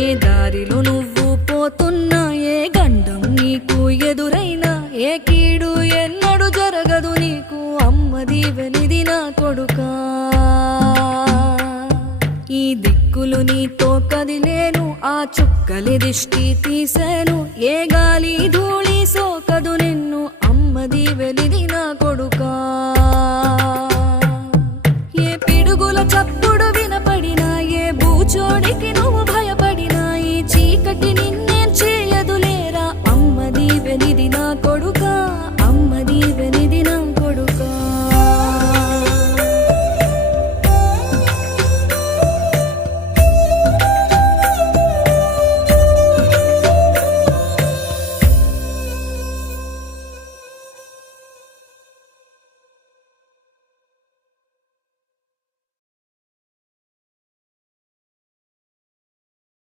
ఏ దారిలో నువ్వు పోతున్నా, ఏ గండం నీకు ఎదురైనా, ఏ కీడు ఎన్నడు జరగదు నీకు, అమ్మ దీవెనిది నా కొడుకా. ఈ దిక్కులు నీతో కదిలేను, ఆ చుక్కలి దిష్టి తీసేను, ఏ గాలి ధూళి సోకదు నిన్ను, అమ్మ దీవెనిది నా కొడుకా. ఏ పిడుగుల చప్పుడు వినపడినా, ఏ బూచోడి